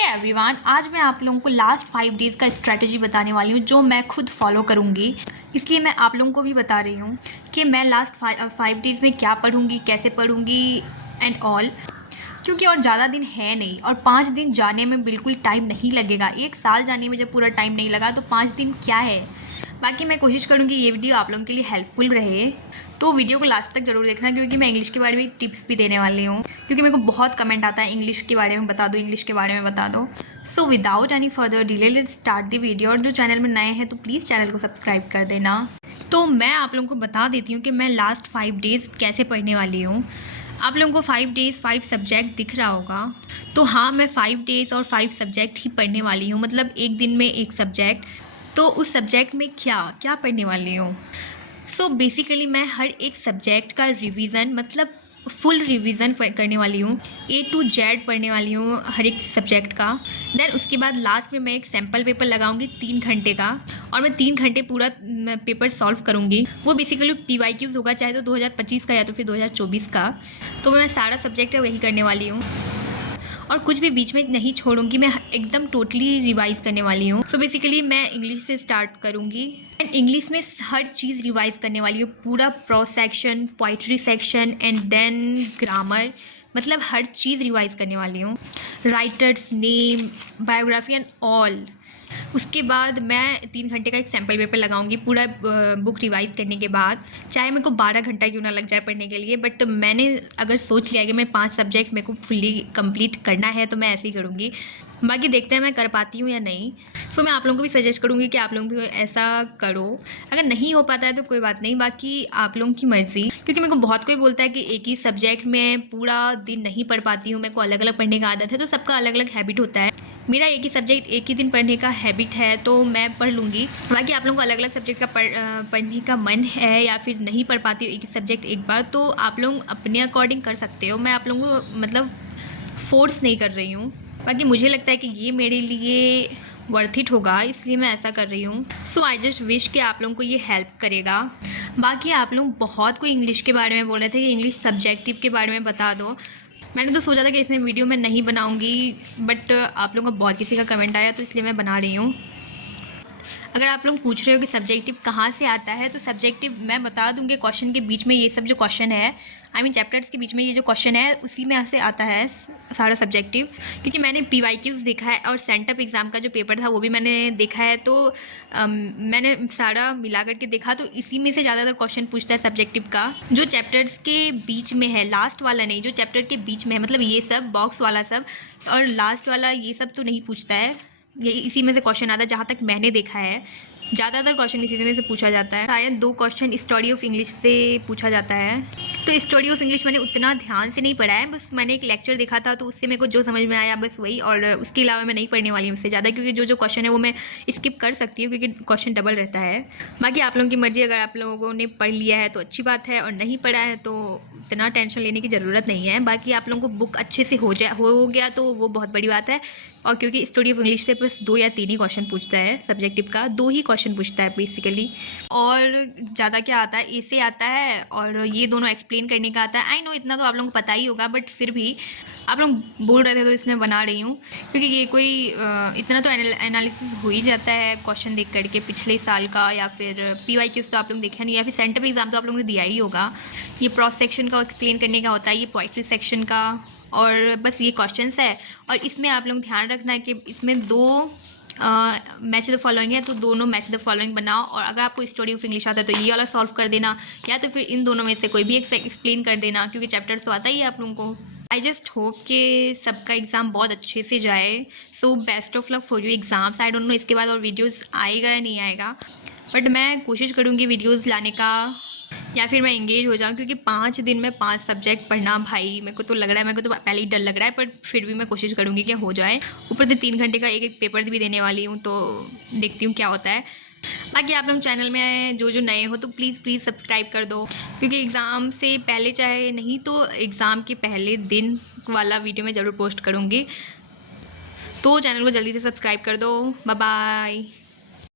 Everyone, आज मैं आप लोगों को लास्ट 5 डेज़ का स्ट्रेटजी बताने वाली हूँ जो मैं खुद फॉलो करूँगी। इसलिए मैं आप लोगों को भी बता रही हूँ कि मैं लास्ट 5 डेज़ में क्या पढ़ूँगी, कैसे पढ़ूँगी एंड ऑल। क्योंकि और ज़्यादा दिन है नहीं और 5 दिन जाने में बिल्कुल टाइम नहीं लगेगा। 1 साल जाने में जब पूरा टाइम नहीं लगा तो 5 दिन क्या है। बाकी मैं कोशिश करूँगी ये वीडियो आप लोगों के लिए हेल्पफुल रहे, तो वीडियो को लास्ट तक ज़रूर देखना क्योंकि मैं इंग्लिश के बारे में टिप्स भी देने वाली हूँ। क्योंकि मेरे को बहुत कमेंट आता है इंग्लिश के बारे में बता दो, इंग्लिश के बारे में बता दो। So without any further delay let's start the video. और जो चैनल में नए हैं तो प्लीज़ चैनल को सब्सक्राइब कर देना। तो मैं आप लोगों को बता देती हूँ कि मैं लास्ट 5 डेज़ कैसे पढ़ने वाली हूँ। आप लोगों को 5 डेज़ 5 सब्जेक्ट दिख रहा होगा। तो हाँ, मैं 5 डेज़ और 5 सब्जेक्ट ही पढ़ने वाली हूँ, मतलब एक दिन में एक सब्जेक्ट। तो उस सब्जेक्ट में क्या क्या पढ़ने वाली हूँ। सो बेसिकली मैं हर एक सब्जेक्ट का रिवीजन, मतलब फुल रिवीजन करने वाली हूँ। A to Z पढ़ने वाली हूँ हर एक सब्जेक्ट का। देन उसके बाद लास्ट में मैं एक सैम्पल पेपर लगाऊंगी 3 घंटे का, और मैं 3 घंटे पूरा पेपर सॉल्व करूँगी। वो बेसिकली PYQs होगा, चाहे तो 2025 का या तो फिर 2024 का। तो मैं सारा सब्जेक्ट है वही करने वाली हूँ और कुछ भी बीच में नहीं छोड़ूंगी। मैं एकदम टोटली रिवाइज करने वाली हूँ। सो बेसिकली मैं इंग्लिश से स्टार्ट करूँगी एंड इंग्लिश में हर चीज़ रिवाइज करने वाली हूँ। पूरा prose section, poetry section and then grammar, मतलब हर चीज़ रिवाइज करने वाली हूँ। Writers name, biography and all. उसके बाद मैं 3 घंटे का एक सैम्पल पेपर लगाऊंगी पूरा बुक रिवाइज करने के बाद, चाहे मेरे को 12 घंटा क्यों ना लग जाए पढ़ने के लिए। बट मैंने अगर सोच लिया कि मैं 5 सब्जेक्ट मेरे को फुल्ली कंप्लीट करना है तो मैं ऐसे ही करूँगी। बाकी देखते हैं मैं कर पाती हूँ या नहीं। सो मैं आप लोगों को भी सजेस्ट करूँगी कि आप लोग भी ऐसा करो। अगर नहीं हो पाता है तो कोई बात नहीं, बाकी आप लोगों की मर्ज़ी। क्योंकि मेरे को बहुत कोई बोलता है कि एक ही सब्जेक्ट में पूरा दिन नहीं पढ़ पाती हूँ, मेरे को अलग अलग पढ़ने का आदत है। तो सबका अलग अलग हैबिट होता है। मेरा एक ही सब्जेक्ट एक ही दिन पढ़ने का हैबिट है तो मैं पढ़ लूँगी। बाकी आप लोगों को अलग अलग सब्जेक्ट का पढ़ने का मन है या फिर नहीं पढ़ पाती हो एक ही सब्जेक्ट एक बार, तो आप लोग अपने अकॉर्डिंग कर सकते हो। मैं आप लोगों को मतलब फोर्स नहीं कर रही हूँ। बाकी मुझे लगता है कि ये मेरे लिए वर्थ इट होगा, इसलिए मैं ऐसा कर रही हूँ। सो आई जस्ट विश कि आप लोगों को ये हेल्प करेगा। बाकी आप लोग बहुत कोई इंग्लिश के बारे में बोल रहे थे कि इंग्लिश सब्जेक्टिव के बारे में बता दो। मैंने तो सोचा था कि इसमें वीडियो में नहीं बनाऊंगी, बट आप लोगों का बहुत किसी का कमेंट आया तो इसलिए मैं बना रही हूँ। अगर आप लोग पूछ रहे हो कि सब्जेक्टिव कहाँ से आता है, तो सब्जेक्टिव मैं बता दूँगी क्वेश्चन के बीच में ये सब जो क्वेश्चन है, आई मीन चैप्टर्स के बीच में ये जो क्वेश्चन है उसी में से आता है सारा सब्जेक्टिव। क्योंकि मैंने PYQs देखा है और सेंटअप एग्ज़ाम का जो पेपर था वो भी मैंने देखा है। तो मैंने सारा मिला करके देखा तो इसी में से ज़्यादातर क्वेश्चन पूछता है सब्जेक्टिव का। जो चैप्टर्स के बीच में है, लास्ट वाला नहीं, जो चैप्टर के बीच में है, मतलब ये सब बॉक्स वाला सब और लास्ट वाला ये सब तो नहीं पूछता है। ये इसी में से क्वेश्चन आता है जहाँ तक मैंने देखा है। ज़्यादातर क्वेश्चन इसी में से पूछा जाता है। शायद 2 क्वेश्चन स्टोरी ऑफ इंग्लिश से पूछा जाता है। तो स्टोरी ऑफ इंग्लिश मैंने उतना ध्यान से नहीं पढ़ा है, बस मैंने एक लेक्चर देखा था तो उससे मेरे को जो समझ में आया बस वही, और उसके अलावा मैं नहीं पढ़ने वाली हूँ उससे ज़्यादा। क्योंकि जो जो क्वेश्चन है वो मैं स्किप कर सकती हूँ क्योंकि क्वेश्चन डबल रहता है। बाकी आप लोगों की मर्ज़ी, अगर आप लोगों ने पढ़ लिया है तो अच्छी बात है और नहीं पढ़ा है तो इतना टेंशन लेने की ज़रूरत नहीं है। बाकी आप लोगों को बुक अच्छे से हो गया तो वो बहुत बड़ी बात है। और क्योंकि स्टोरी ऑफ इंग्लिश से बस 2 या 3 ही क्वेश्चन पूछता है, सब्जेक्टिव का 2 ही क्वेश्चन पूछता है बेसिकली। और ज़्यादा क्या आता है, ए से आता है और ये दोनों एक्सप्लेन करने का आता है। आई नो इतना तो आप लोगों को पता ही होगा, बट फिर भी आप लोग बोल रहे थे तो इसमें बना रही हूँ। क्योंकि ये कोई इतना तो एनालिसिस हो ही जाता है क्वेश्चन देख करके पिछले साल का, या फिर PYQs तो आप लोग देखा नहीं, या फिर सेंटअप एग्ज़ाम तो आप लोगों ने दिया ही होगा। ये प्रोज सेक्शन का एक्सप्लेन करने का होता है, ये पोइट्री सेक्शन का, और बस ये क्वेश्चंस है। और इसमें आप लोग ध्यान रखना है कि इसमें 2 मैच द फॉलोइंग है तो दोनों मैच द फॉलोइंग बनाओ। और अगर आपको स्टोरी ऑफ इंग्लिश आता है तो ये वाला सॉल्व कर देना, या तो फिर इन दोनों में से कोई भी एक्सप्लेन कर देना, क्योंकि चैप्टर्स तो आता ही है आप लोगों को। आई जस्ट होप कि सबका एग्ज़ाम बहुत अच्छे से जाए। So best of luck for you exams. I don't know इसके बाद और वीडियोज़ आएगा या नहीं आएगा, बट मैं कोशिश करूँगी वीडियोज़ लाने का, या फिर मैं इंगेज हो जाऊँ। क्योंकि 5 दिन में 5 सब्जेक्ट पढ़ना, भाई मेरे को तो लग रहा है, मेरे को तो पहले ही डर लग रहा है, पर फिर भी मैं कोशिश करूँगी कि हो जाए। ऊपर से 3 घंटे का एक एक पेपर भी देने वाली हूँ, तो देखती हूँ क्या होता है। बाकी आप लोग चैनल में जो जो नए हो तो प्लीज़ सब्सक्राइब कर दो, क्योंकि एग्ज़ाम से पहले चाहे नहीं तो एग्ज़ाम के पहले दिन वाला वीडियो मैं ज़रूर पोस्ट करूँगी। तो चैनल को जल्दी से सब्सक्राइब कर दो। Bye bye.